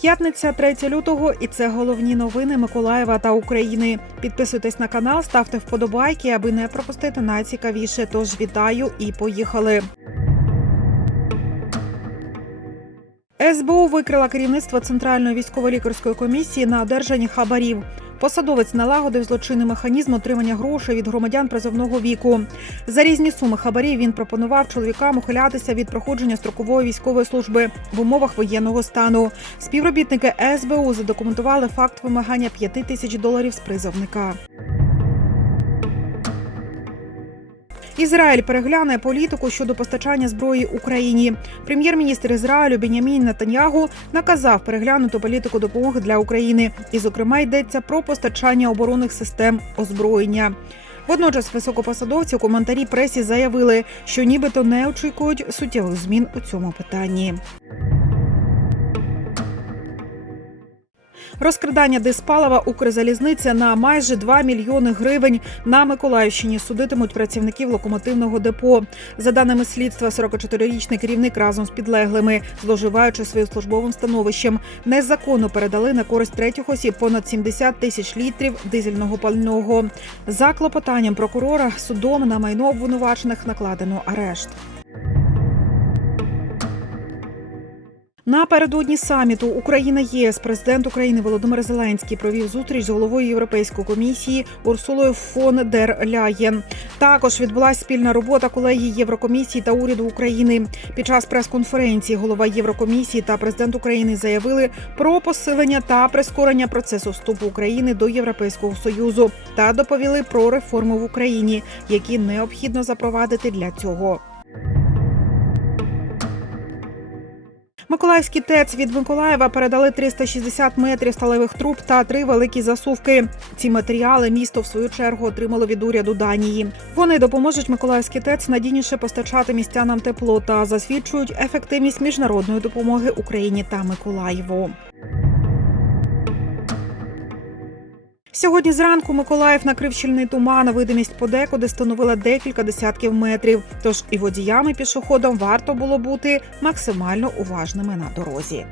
П'ятниця 3 лютого, і це головні новини Миколаєва та України. Підписуйтесь на канал, ставте вподобайки, аби не пропустити найцікавіше. Тож вітаю і поїхали. СБУ викрила керівництво Центральної військово-лікарської комісії на одержанні хабарів. Посадовець налагодив злочинний механізм отримання грошей від громадян призовного віку. За різні суми хабарів він пропонував чоловікам ухилятися від проходження строкової військової служби в умовах воєнного стану. Співробітники СБУ задокументували факт вимагання 5 тисяч доларів з призовника. Ізраїль перегляне політику щодо постачання зброї Україні. Прем'єр-міністр Ізраїлю Бенямін Натаньягу наказав переглянути політику допомоги для України, і, зокрема, йдеться про постачання оборонних систем озброєння. Водночас високопосадовці у коментарі пресі заявили, що нібито не очікують суттєвих змін у цьому питанні. Розкрадання диспалива Укрзалізниця на майже 2 мільйони гривень на Миколаївщині судитимуть працівників локомотивного депо. За даними слідства, 44-річний керівник разом з підлеглими, зловживаючи своїм службовим становищем, незаконно передали на користь третіх осіб понад 70 тисяч літрів дизельного пального. За клопотанням прокурора судом на майно обвинувачених накладено арешт. Напередодні саміту Україна ЄС президент України Володимир Зеленський провів зустріч з головою Європейської комісії Урсулою фон дер Ляєн. Також відбулася спільна робота колегії Єврокомісії та уряду України. Під час прес-конференції голова Єврокомісії та президент України заявили про посилення та прискорення процесу вступу України до Європейського союзу та доповіли про реформи в Україні, які необхідно запровадити для цього. Миколаївський ТЕЦ від Миколаєва передали 360 метрів сталевих труб та три великі засувки. Ці матеріали місто в свою чергу отримало від уряду Данії. Вони допоможуть Миколаївський ТЕЦ надійніше постачати містянам тепло та засвідчують ефективність міжнародної допомоги Україні та Миколаєву. Сьогодні зранку Миколаїв накрив щільний туман. Видимість подекуди становила декілька десятків метрів. Тож і водіям, і пішоходам варто було бути максимально уважними на дорозі.